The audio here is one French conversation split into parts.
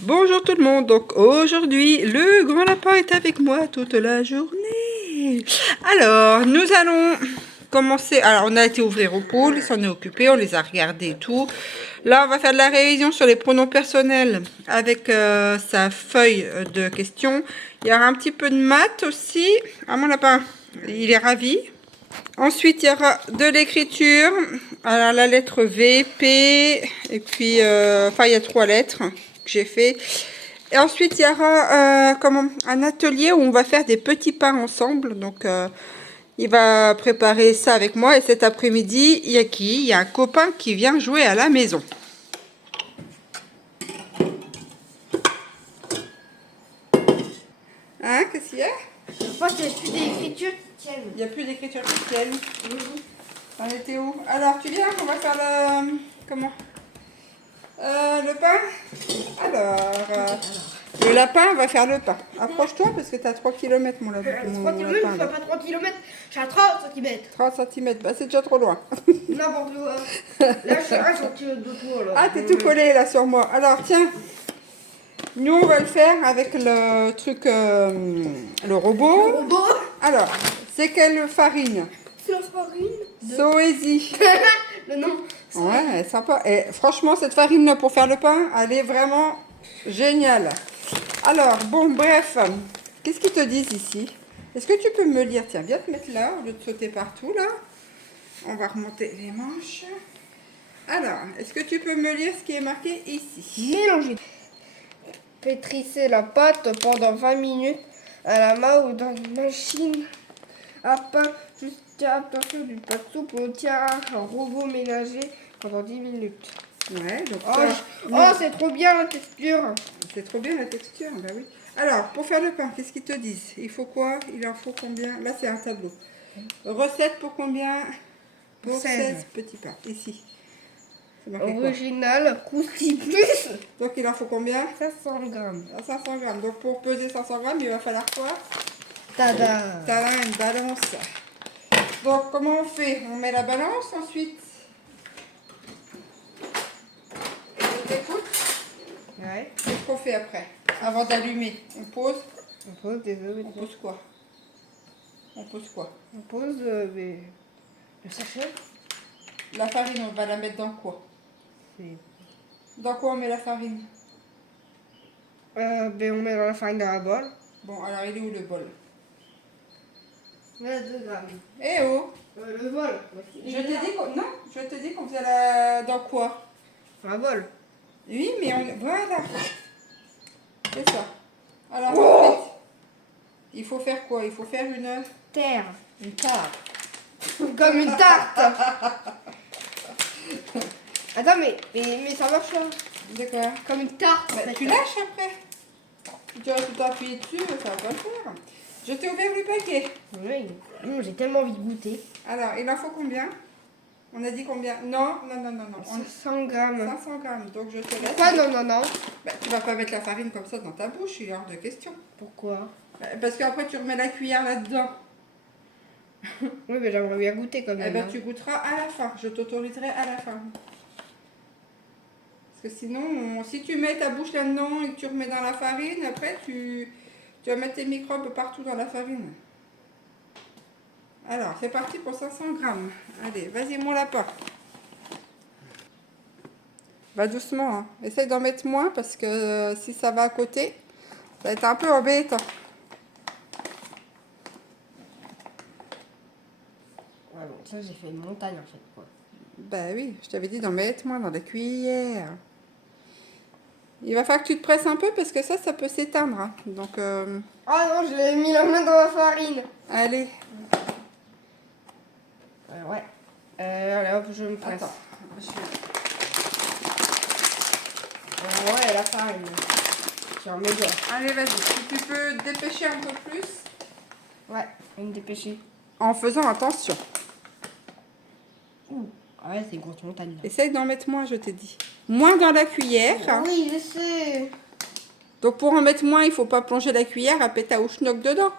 Bonjour tout le monde, donc aujourd'hui le grand lapin est avec moi toute la journée. Alors nous allons commencer, alors on a été ouvrir au pool, il s'en est occupé, on les a regardés et tout. Là on va faire de la révision sur les pronoms personnels avec sa feuille de questions. Il y aura un petit peu de maths aussi, mon lapin il est ravi. Ensuite, il y aura de l'écriture. Alors, la lettre V, P, et puis, il y a 3 lettres que j'ai fait. Et ensuite, il y aura un atelier où on va faire des petits pains ensemble. Donc, il va préparer ça avec moi. Et cet après-midi, il y a qui? Il y a un copain qui vient jouer à la maison. Hein, qu'est-ce qu'il y a? Je pense qu'il n'y a plus d'écriture qui tienne. Il n'y a plus d'écriture qui tienne. On était où? Alors, tu viens, on va faire le... Comment? Le pain. Alors, le lapin va faire le pain. Approche-toi parce que tu as 3 km, mon lapin. 3 km, je ne fais pas 3 km, je suis à 30 cm. 30 cm, bah c'est déjà trop loin. N'importe quoi. Là, je suis à 1 cm de toi. Là. Ah, t'es tout collé là sur moi. Alors, tiens, nous on va le faire avec le truc, le robot. Le robot. Alors, c'est quelle farine? C'est la farine. Zoésie. Le nom. Ouais, sympa. Et franchement, cette farine-là pour faire le pain, elle est vraiment géniale. Alors, bon, bref, qu'est-ce qu'ils te disent ici? Est-ce que tu peux me lire? Tiens, viens te mettre là, au lieu de sauter partout, là. On va remonter les manches. Alors, est-ce que tu peux me lire ce qui est marqué ici? Mélanger. Pétrissez la pâte pendant 20 minutes à la main ou dans une machine à pain jusqu'à obtenir du pâte souple. On tient un robot ménager pendant 10 minutes. Ouais, donc C'est trop bien la texture. c'est trop bien la texture, bah oui. Alors, pour faire le pain, qu'est-ce qu'ils te disent? Il faut quoi? Il en faut combien? Là, c'est un tableau. Recette pour combien? Pour 16 petits pains. Ici. C'est marqué quoi? Original, croustille plus. Donc, il en faut combien? 500 grammes. 500 grammes. Donc, pour peser 500 grammes, il va falloir quoi? Tada. T'as une balance. Donc, comment on fait? On met la balance ensuite. Tu t'écoutes? Ouais. Qu'est-ce qu'on fait après? Avant d'allumer, on pose. On pose des œufs. On pose quoi? On pose quoi? On pose le sachet. La farine, on va la mettre dans quoi? Dans quoi on met la farine? On met dans la farine dans la bol. Bon, alors il est où le bol? Là, 2 grammes. Eh oh! Le bol. Je t'ai dit qu'on... Non, je t'ai dit qu'on faisait la... Dans quoi? Dans la bol. Oui, mais on... Voilà. C'est ça. Alors, Oh! ensuite, il faut faire quoi? Il faut faire une... Terre. Une tarte. Comme une tarte. Attends, mais ça marche pas. D'accord. Comme une tarte. Bah, tu lâches après. Si tu restes tout appuyé dessus, ça va pas le faire. Je t'ai ouvert le paquet. Oui. J'ai tellement envie de goûter. Alors, il en faut combien? On a dit combien? Non. 500 grammes. 500 grammes, donc je te laisse. Pourquoi non? Bah, tu vas pas mettre la farine comme ça dans ta bouche, il est hors de question. Pourquoi? Bah, parce qu'après tu remets la cuillère là-dedans. Oui, mais j'aimerais bien goûter quand Eh même. ben, hein. tu goûteras à la fin, je t'autoriserai à la fin. Parce que sinon, si tu mets ta bouche là-dedans et que tu remets dans la farine, après tu vas mettre tes microbes partout dans la farine. Alors, c'est parti pour 500 grammes. Allez, vas-y mon lapin. Va doucement, hein. Essaye d'en mettre moins parce que si ça va à côté, ça va être un peu embêtant. Ouais, bon, ça j'ai fait une montagne en fait. Quoi. Bah oui, je t'avais dit d'en mettre moins dans la cuillère. Il va falloir que tu te presses un peu parce que ça peut s'éteindre. Hein. Donc, Oh non, je l'ai mis la main dans la farine. allez. Ouais. Allez hop, je me presse. Attends. Ouais, la farine. Sur mes doigts. Allez, vas-y. Si tu peux te dépêcher un peu plus. Ouais, je vais me dépêcher. En faisant attention. Ah ouais, c'est une grosse montagne. Là. Essaye d'en mettre moins, je t'ai dit. Moins dans la cuillère. Oui, je sais. Donc, pour en mettre moins, il faut pas plonger la cuillère à péta ou schnock dedans.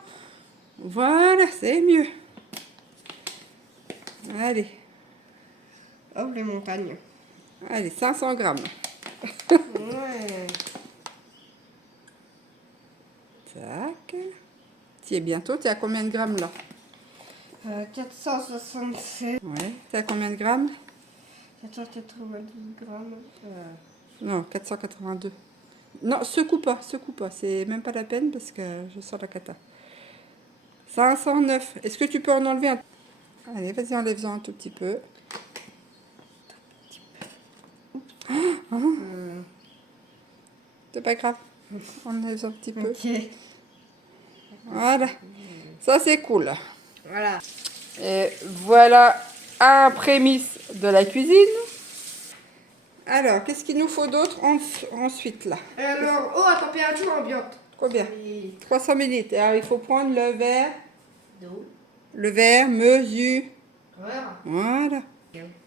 Voilà, c'est mieux. Allez. Hop, les montagnes. Allez, 500 grammes. Ouais. Tac. Tu es bientôt. Tu es à combien de grammes là? 467. Ouais. Tu es à combien de grammes? 492 grammes. Non, 482. Non, secoue pas. C'est même pas la peine parce que je sens la cata. 509. Est-ce que tu peux en enlever un? Allez, vas-y, enlève-en un tout petit peu. C'est pas grave. Enlève un petit peu. Ok. Voilà. Ça, c'est cool. Voilà. Et voilà un prémisse de la cuisine. Alors, qu'est-ce qu'il nous faut d'autre ensuite là? Alors, eau à température ambiante. Combien? Et 300 ml. Alors, il faut prendre le verre. d'eau. Le verre, mesure. Voilà. Voilà.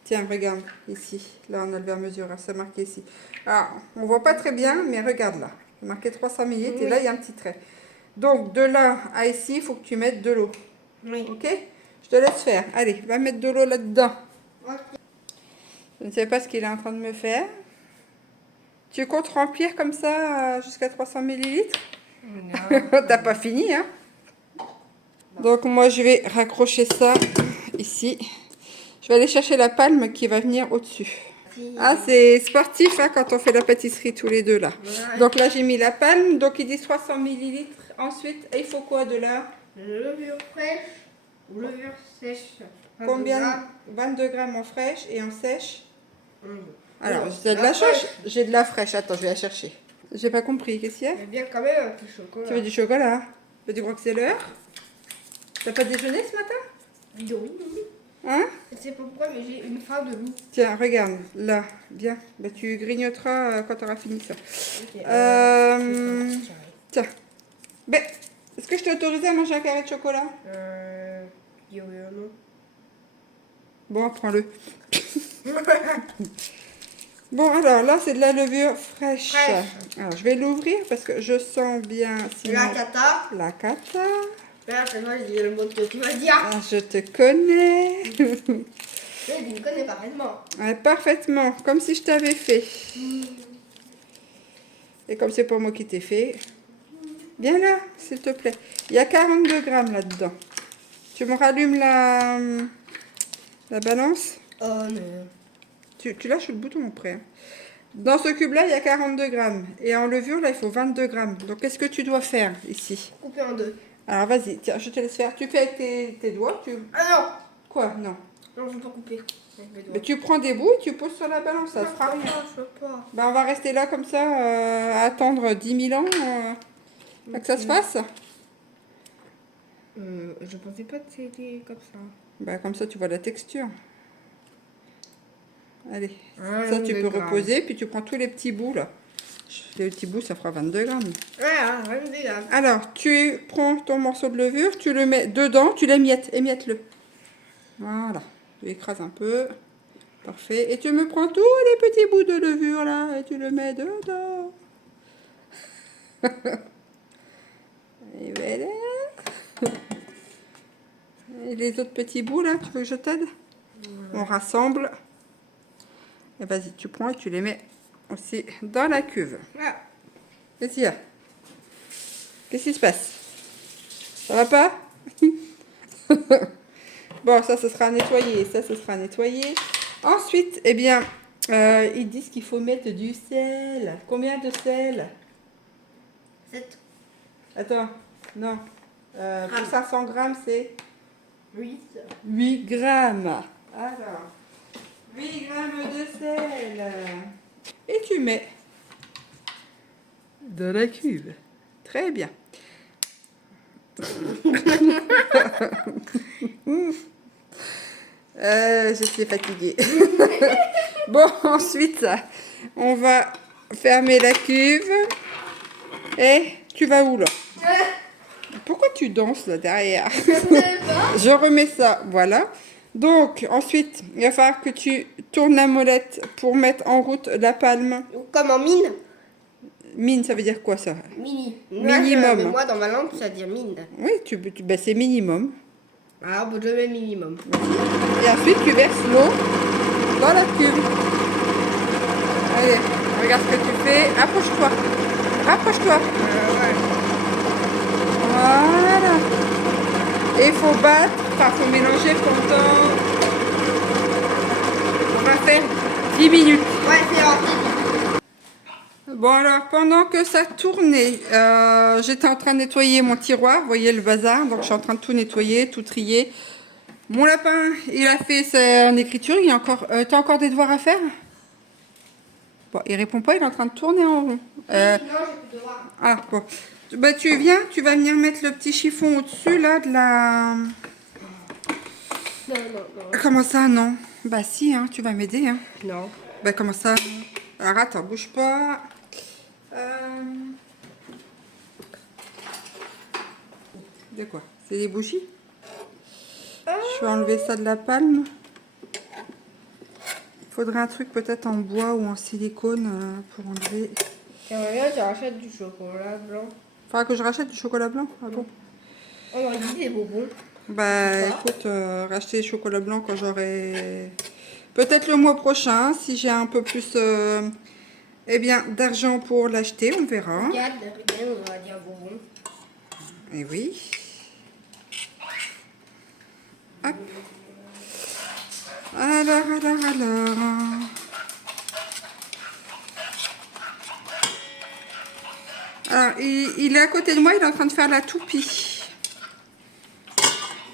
Tiens, regarde ici. Là, on a le verre mesureur, c'est marqué ici. Alors, on voit pas très bien, mais regarde là. C'est marqué 300 ml et là, il y a un petit trait. Donc, de là à ici, il faut que tu mettes de l'eau. Oui. Ok? Je te laisse faire. Allez, va mettre de l'eau là-dedans. Ok. Je ne sais pas ce qu'il est en train de me faire. Tu comptes remplir comme ça jusqu'à 300 ml? T'as pas fini, hein? Donc, moi, je vais raccrocher ça ici. Je vais aller chercher la palme qui va venir au-dessus. Ah, c'est sportif hein, quand on fait la pâtisserie tous les deux là. Voilà. Donc là, j'ai mis la palme. Donc, ils disent 300 ml. Ensuite, il faut quoi de là? Levure fraîche ou levure sèche. Combien? 22 grammes en fraîche et en sèche. Alors, Non, j'ai de la la fraîche. J'ai de la fraîche. Attends, je vais la chercher. J'ai pas compris. Qu'est-ce qu'il y a? Il y a bien quand même un peu de chocolat. Tu veux du chocolat? Tu crois que c'est l'heure? T'as pas déjeuné ce matin? Non. Hein? Je sais pas pourquoi, mais j'ai une faim de loup. Tiens, regarde. Là, bien. Bah, tu grignoteras quand tu auras fini ça. Ok. Tiens. Ben, est-ce que je t'ai autorisé à manger un carré de chocolat? Non. Bon, prends-le. Bon, alors là, c'est de la levure fraîche. Fraîche. Alors, je vais l'ouvrir parce que je sens bien. Sinon, La cata. la cata. Là, c'est moi, je dis le mot que tu vas dire. Ah, je te connais. Mais tu me connais parfaitement. Ouais, parfaitement, comme si je t'avais fait. Et comme c'est pas moi qui t'ai fait, viens là, s'il te plaît. Il y a 42 grammes là-dedans. Tu me rallumes la balance? Oh non. Tu lâches le bouton après. Hein. Dans ce cube-là, il y a 42 grammes. Et en levure, là, il faut 22 grammes. Donc, qu'est-ce que tu dois faire ici? Coupé en deux. Alors, vas-y, tiens, je te laisse faire. Tu fais avec tes doigts. Ah Quoi? Non. non. Non, je veux pas couper. Avec mes doigts. Mais tu prends des bouts et tu poses sur la balance. Ça ne fera rien. Non, je veux pas. Ben, on va rester là comme ça, à attendre 10 000 ans que ça se fasse. Je pensais pas que c'était comme ça. Ben, comme ça, tu vois la texture. Allez, Ah, ça tu 22 peux grammes. reposer, puis tu prends tous les petits bouts là. Les petits bouts, ça fera 22 grammes. Ah, 22 grammes. Alors, tu prends ton morceau de levure, tu le mets dedans, tu l'émiettes, émiette-le. Voilà, tu écrases un peu. Parfait. Et tu me prends tous les petits bouts de levure là et tu le mets dedans. Et voilà. Et les autres petits bouts là, tu veux que je t'aide? On rassemble. Et vas-y, tu prends et tu les mets aussi dans la cuve. Ah. Qu'est-ce qu'il y a? Qu'est-ce qui se passe? Ça va pas? Bon, ça, ce sera nettoyé. Ça, ce sera nettoyé. Ensuite, eh bien, ils disent qu'il faut mettre du sel. Combien de sel? 7. Attends, non. Pour 500 grammes, c'est 8. 8 grammes. Alors, 8 grammes de sel. Et tu mets dans la cuve. Très bien. Je suis fatiguée. Bon, ensuite, on va fermer la cuve. Et tu vas où là? Pourquoi tu danses là derrière? Je remets ça, voilà. Donc, ensuite, il va falloir que tu tournes la molette pour mettre en route la palme. Comme en mine. Mine, ça veut dire quoi ça? Mini. Minimum. Mais moi, dans ma langue, ça veut dire mine. Oui, ben, c'est minimum. Ah, bon, je mets minimum. Et ensuite, tu verses l'eau dans la cuve. Allez, regarde ce que tu fais. Approche-toi. Rapproche-toi. Ouais. Voilà. Et il faut battre, enfin faut mélanger pendant... On va faire 10 minutes. Ouais, c'est rapide. Bon alors, pendant que ça tournait, j'étais en train de nettoyer mon tiroir, vous voyez le bazar, donc je suis en train de tout nettoyer, tout trier. Mon lapin, il a fait son écriture, il y a encore... t'as encore des devoirs à faire? Bon, il répond pas, il est en train de tourner en rond. Non, j'ai plus de devoir. Ah, bon. Bah, tu vas venir mettre le petit chiffon au-dessus, là, de la... Non, non, non. Comment ça, non? Bah, si, hein, tu vas m'aider, hein. Non. Bah, comment ça? Alors, attends, bouge pas. De quoi? C'est des bougies? Je vais enlever ça de la palme. Il faudrait un truc peut-être en bois ou en silicone pour enlever. J'aimerais bien que tu rachètes du chocolat blanc. Faudra que je rachète du chocolat blanc? Ah bon? On aurait dit des bonbons. Bah écoute, racheter des chocolats blancs quand j'aurai... Peut-être le mois prochain, si j'ai un peu plus eh bien, d'argent pour l'acheter, on verra. Regarde, on aurait dit un bonbon. Et oui. Hop. Alors. Alors, il est à côté de moi, il est en train de faire la toupie.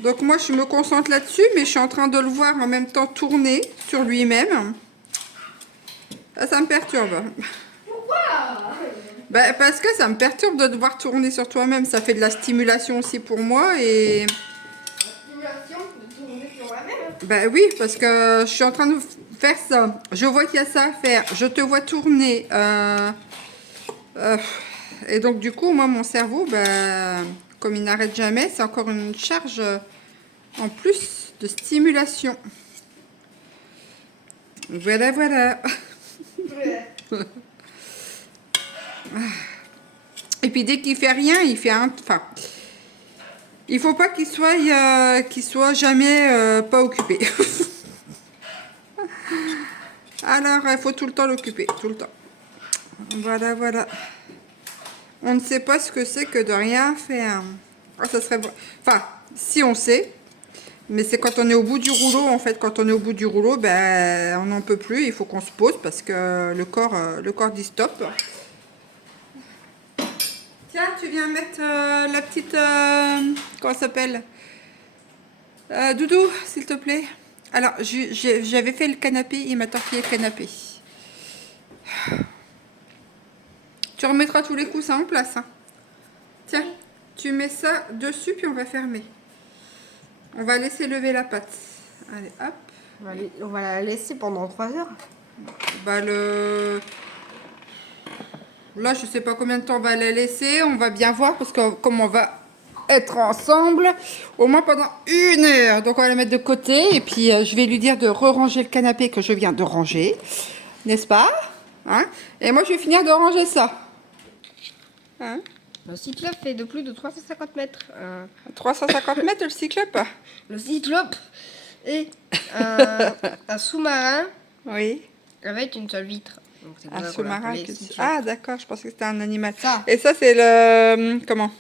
Donc moi, je me concentre là-dessus, mais je suis en train de le voir en même temps tourner sur lui-même. Ça me perturbe. Pourquoi? Bah, parce que ça me perturbe de devoir tourner sur toi-même. Ça fait de la stimulation aussi pour moi. Et... Stimulation de tourner sur la même. Bah oui, parce que je suis en train de faire ça. Je vois qu'il y a ça à faire. Je te vois tourner. Et donc du coup, moi, mon cerveau, bah, comme il n'arrête jamais, c'est encore une charge en plus de stimulation. Voilà. Ouais. Et puis dès qu'il fait rien, il fait un... Enfin, il faut pas qu'il soit jamais pas occupé. Alors, il faut tout le temps l'occuper, tout le temps. Voilà. On ne sait pas ce que c'est que de rien faire. Ah, ça serait... Enfin, si on sait, mais c'est quand on est au bout du rouleau, en fait. Quand on est au bout du rouleau, ben, on n'en peut plus. Il faut qu'on se pose parce que le corps dit stop. Tiens, tu viens mettre la petite... comment ça s'appelle? Doudou, s'il te plaît. Alors, j'avais fait le canapé, il m'a tortillé le canapé. Tu remettras tous les coussins en place. Hein. Tiens, tu mets ça dessus, puis on va fermer. On va laisser lever la pâte. Allez, hop. On va la laisser pendant 3 heures. Bah, là, je sais pas combien de temps on va la laisser. On va bien voir, parce que comme on va être ensemble, au moins pendant 1 heure. Donc, on va la mettre de côté. Et puis, je vais lui dire de re-ranger le canapé que je viens de ranger. N'est-ce pas? Hein? Et moi, je vais finir de ranger ça. Hein? Le cyclope fait de plus de 350 mètres. 350 mètres, le cyclope? Le cyclope est un sous-marin Oui. avec une seule vitre. Donc, c'est pour Un ça qu'on sous-marin. l'appelait cyclope. Ah, d'accord, je pensais que c'était un animal. Ça. Et ça, c'est le... Comment?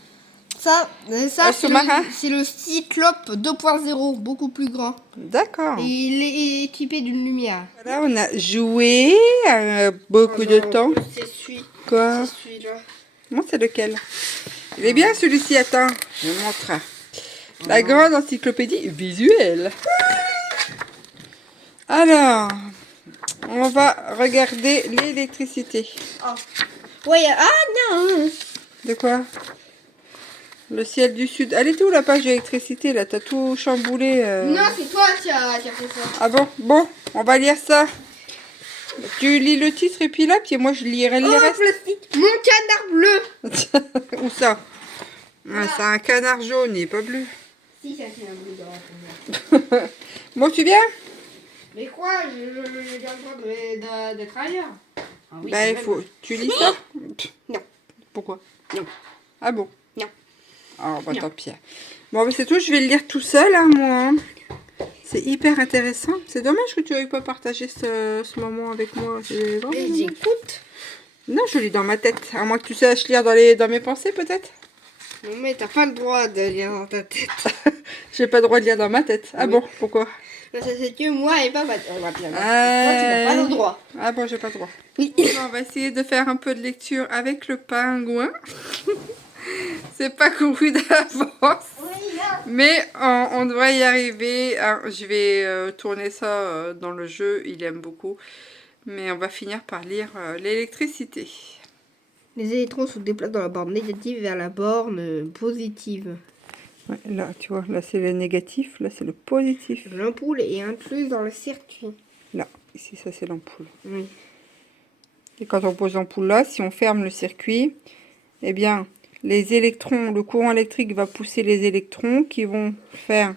Ça Un sous-marin. c'est le cyclope 2.0, beaucoup plus grand. D'accord. Et il est équipé d'une lumière. Voilà, on a joué beaucoup de temps. C'est celui. Quoi? C'est celui-là. Moi, c'est lequel? Il est bien celui-ci, attends. Je vous montre. La grande encyclopédie visuelle. Alors, on va regarder l'électricité. Oh. Ouais, ah non. De quoi? Le ciel du sud. Elle est où la page d'électricité là? T'as tout chamboulé. Non, c'est toi qui as fait ça. Ah bon? Bon, on va lire ça. Tu lis le titre et puis là, puis moi je lirai le reste. Plastique. Mon canard bleu. Où ça? Ah, c'est un canard jaune, il est pas bleu. Si, ça c'est un bleu dans la Bon, tu viens? Mais quoi? J'ai le droit d'être ailleurs. Ah oui, Bah, il quand faut. même. Tu lis ça? Non. Pourquoi? Non. Ah bon? Non. Oh, bah Non. tant pis. Bon, bah, c'est tout, je vais le lire tout seul, hein, moi. C'est hyper intéressant. C'est dommage que tu n'aies pas partagé ce moment avec moi. C'est vraiment Mais dommage. j'écoute. Non, je lis dans ma tête. À moins que tu saches lire dans mes pensées, peut-être. Non, mais t'as pas le droit de lire dans ta tête. J'ai pas le droit de lire dans ma tête. Ah Oui. bon, pourquoi? Ça, c'est que moi et pas ma tête. Toi, tu n'as Ah, pas le droit. ah bon, j'ai pas le droit. Oui. On va essayer de faire un peu de lecture avec le pingouin. C'est pas couru d'avance. Mais on devrait y arriver. Alors, je vais tourner ça dans le jeu. Il aime beaucoup. Mais on va finir par lire l'électricité. Les électrons se déplacent dans la borne négative vers la borne positive. Ouais, là, tu vois, là c'est le négatif, là c'est le positif. L'ampoule est incluse dans le circuit. Là, ici, ça c'est l'ampoule. Oui. Et quand on pose l'ampoule là, si on ferme le circuit, eh bien, les électrons, le courant électrique va pousser les électrons qui vont faire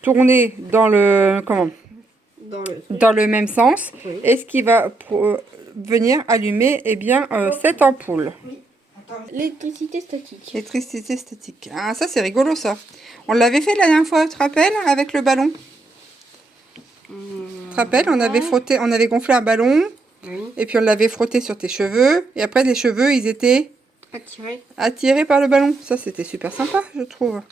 tourner dans le, dans le même sens. Oui. Et ce qui va venir allumer, eh bien, cette ampoule. Oui. L'électricité statique. Électricité statique. Ah, ça c'est rigolo ça. On l'avait fait la dernière fois, tu te rappelles, avec le ballon. Tu te rappelles, on avait frotté, on avait gonflé un ballon. Oui. Et puis on l'avait frotté sur tes cheveux. Et après les cheveux, ils étaient attirés par le ballon. Ça c'était super sympa, je trouve.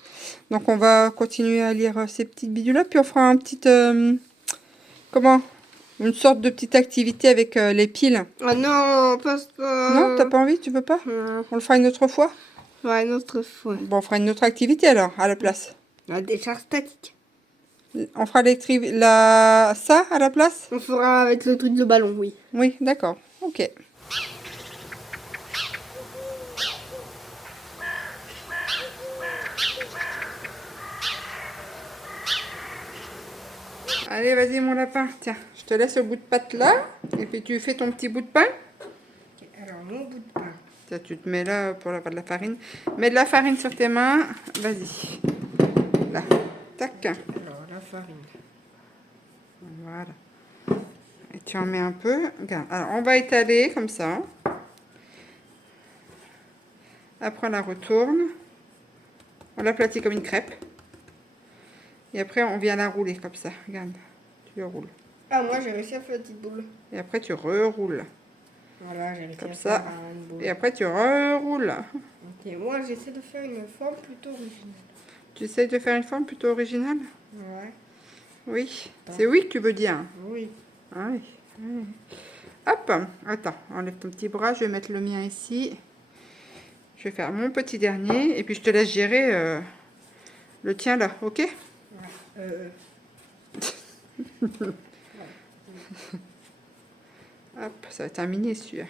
Donc on va continuer à lire ces petites bidules là. Puis on fera un petit... comment? Une sorte de petite activité avec les piles. Ah non, pas ça. Non, t'as pas envie, tu veux pas? On le fera une autre fois? Ouais, une autre fois. Bon, on fera une autre activité alors, à la place. La décharge statique. On fera ça à la place? On fera avec le truc de ballon, oui. Oui, d'accord. Ok. Allez, vas-y mon lapin. Tiens, je te laisse le bout de pâte là. Et puis tu fais ton petit bout de pain. Okay, alors, mon bout de pain. Tiens, tu te mets là pour avoir de la farine. Mets de la farine sur tes mains. Vas-y. Là. Tac. Alors, la farine. Voilà. Et tu en mets un peu. Regarde. Alors, on va étaler comme ça. Après, on la retourne. On l'aplatit comme une crêpe. Et après, on vient la rouler comme ça. Regarde. Tu le roules. Ah, moi, j'ai réussi à faire une petite boule. Et après, tu reroules. Voilà, j'ai réussi Comme à ça. faire une boule. Et après, tu reroules. Ok, moi, j'essaie de faire une forme plutôt originale. Tu essayes de faire une forme plutôt originale? Ouais. Oui. C'est oui que tu veux dire. Oui. Ah oui. Oui. Hop. Attends. Enlève ton petit bras. Je vais mettre le mien ici. Je vais faire mon petit dernier. Et puis, je te laisse gérer le tien là. Ok? Hop. Ça va être un mini celui-là.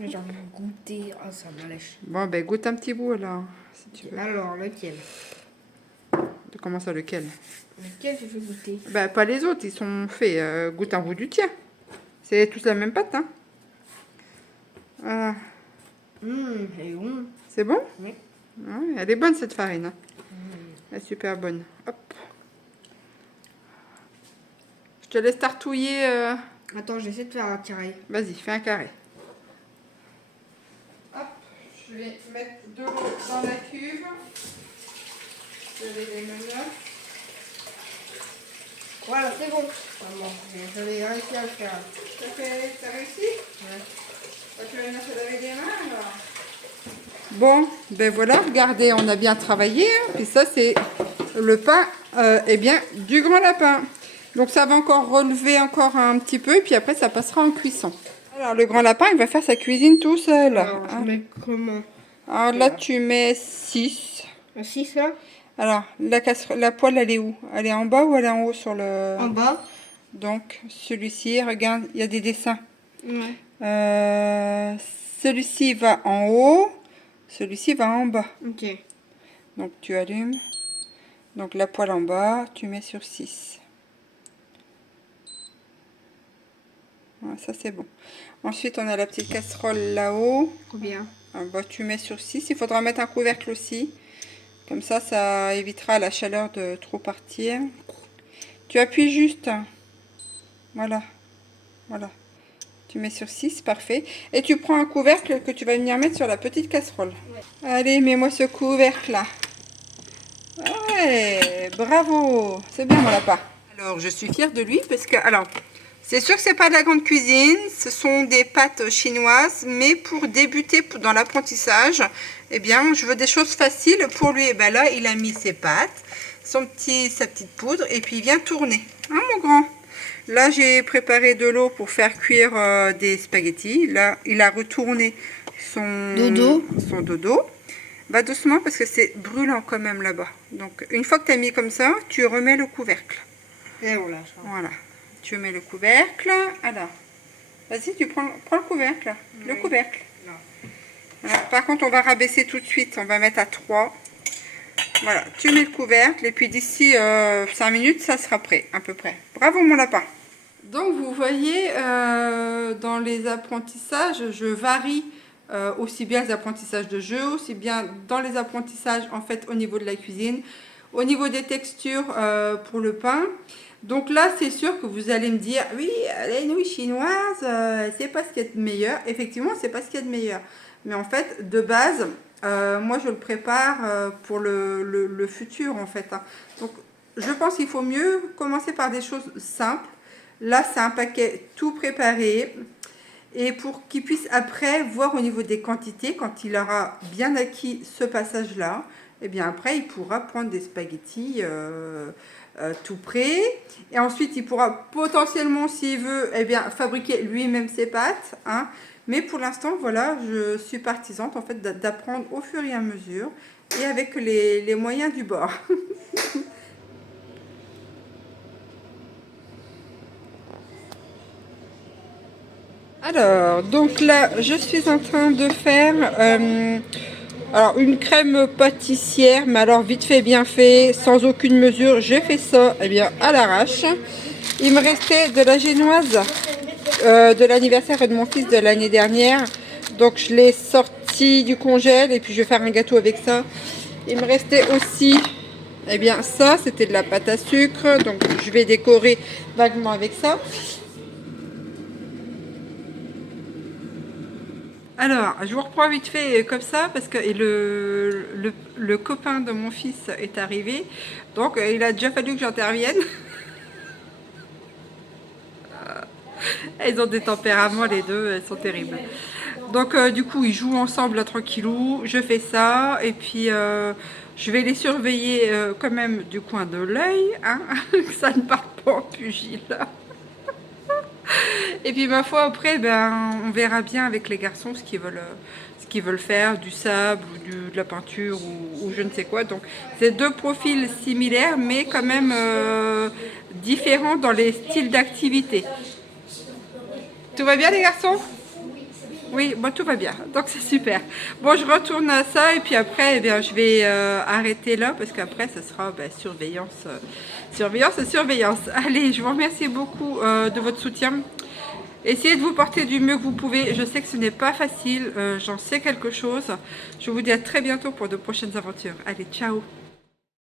J'ai envie de goûter. Ah, ça m'allèche. Bon, ben goûte un petit bout alors. Si tu veux. Alors, lequel? Comment ça, lequel? Lequel je veux goûter? Bah, pas les autres, ils sont faits. Goûte un bout du tien. C'est tous la même pâte, hein. Voilà. Elle est bon. C'est bon? Oui. Ouais, elle est bonne cette farine. Hein. Elle est super bonne. Hop. Je te laisse tartouiller. Attends, j'essaie de faire un carré. Vas-y, fais un carré. Hop. Je vais mettre de l'eau dans la cuve. Je vais les mener. Voilà, c'est bon. Maman, je l'ai réussi à le faire. T'as réussi? Ouais. Tu vas venir te laver les mains alors? Bon, ben voilà, regardez, on a bien travaillé. Hein, puis ça, c'est le pain eh bien, du grand lapin. Donc ça va encore relever encore un petit peu. Et puis après, ça passera en cuisson. Alors, le grand lapin, il va faire sa cuisine tout seul. Alors, Hein. je mets comment? Alors là, tu mets 6. 6 là? Alors, la poêle, elle est où? Elle est en bas ou elle est en haut sur le... En bas? Donc, celui-ci, regarde, il y a des dessins. Ouais. Celui-ci va en haut, celui-ci va en bas. Ok. Donc, tu allumes. Donc, la poêle en bas, tu mets sur 6. Voilà, ça, c'est bon. Ensuite, on a la petite casserole là-haut. Combien? Bah, tu mets sur 6. Il faudra mettre un couvercle aussi. Comme ça évitera la chaleur de trop partir. Tu appuies juste. Voilà. Voilà. Tu mets sur 6, parfait. Et tu prends un couvercle que tu vas venir mettre sur la petite casserole. Ouais. Allez, mets-moi ce couvercle-là. Ouais, bravo. C'est bien, mon lapin. Alors, je suis fière de lui parce que... Alors, C'est sûr que c'est pas de la grande cuisine, ce sont des pâtes chinoises, mais pour débuter dans l'apprentissage, eh bien, je veux des choses faciles pour lui. Et ben là, il a mis ses pâtes, sa petite poudre, et puis il vient tourner. Hein, mon grand? Là, j'ai préparé de l'eau pour faire cuire des spaghettis. Là, il a retourné son dodo. Va doucement parce que c'est brûlant quand même là-bas. Donc, une fois que tu as mis comme ça, tu remets le couvercle. Et on lâche. Voilà. Tu mets le couvercle. Alors, vas-y, tu prends le couvercle. Oui. Le couvercle. Non. Voilà. Par contre, on va rabaisser tout de suite. On va mettre à 3. Voilà, tu mets le couvercle et puis d'ici 5 minutes, ça sera prêt, à peu près. Bravo mon lapin. Donc vous voyez, dans les apprentissages, je varie aussi bien les apprentissages de jeu, aussi bien dans les apprentissages en fait au niveau de la cuisine, au niveau des textures pour le pain. Donc là, c'est sûr que vous allez me dire, oui, les nouilles chinoises, c'est pas ce qu'il y a de meilleur. Effectivement, c'est pas ce qu'il y a de meilleur. Mais en fait, de base, moi, je le prépare pour le futur, en fait. Hein. Donc, je pense qu'il faut mieux commencer par des choses simples. Là, c'est un paquet tout préparé. Et pour qu'il puisse après voir au niveau des quantités, quand il aura bien acquis ce passage-là, et bien après, il pourra prendre des spaghettis tout prêts. Et ensuite, il pourra potentiellement, s'il veut, eh bien, fabriquer lui-même ses pâtes. Hein. Mais pour l'instant, voilà, je suis partisane en fait d'apprendre au fur et à mesure et avec les moyens du bord. Alors, donc là, je suis en train de faire alors une crème pâtissière, mais alors vite fait, bien fait, sans aucune mesure. J'ai fait ça eh bien, à l'arrache. Il me restait de la génoise de l'anniversaire de mon fils de l'année dernière. Donc je l'ai sorti du congèle et puis je vais faire un gâteau avec ça. Il me restait aussi, eh bien ça, c'était de la pâte à sucre. Donc je vais décorer vaguement avec ça. Alors, je vous reprends vite fait comme ça parce que le copain de mon fils est arrivé. Donc il a déjà fallu que j'intervienne. Ils ont des tempéraments les deux, elles sont terribles. Donc du coup ils jouent ensemble là, tranquillou, je fais ça et puis je vais les surveiller quand même du coin de l'œil, hein, que ça ne parte pas en pugilat. Et puis ma foi après ben, on verra bien avec les garçons ce qu'ils veulent faire, du sable ou de la peinture ou je ne sais quoi. Donc c'est deux profils similaires mais quand même différents dans les styles d'activité. Tout va bien les garçons? Oui, moi tout va bien, donc c'est super. Bon, je retourne à ça et puis après, eh bien, je vais arrêter là parce qu'après, ce sera surveillance, surveillance et surveillance. Allez, je vous remercie beaucoup de votre soutien. Essayez de vous porter du mieux que vous pouvez. Je sais que ce n'est pas facile, j'en sais quelque chose. Je vous dis à très bientôt pour de prochaines aventures. Allez, ciao!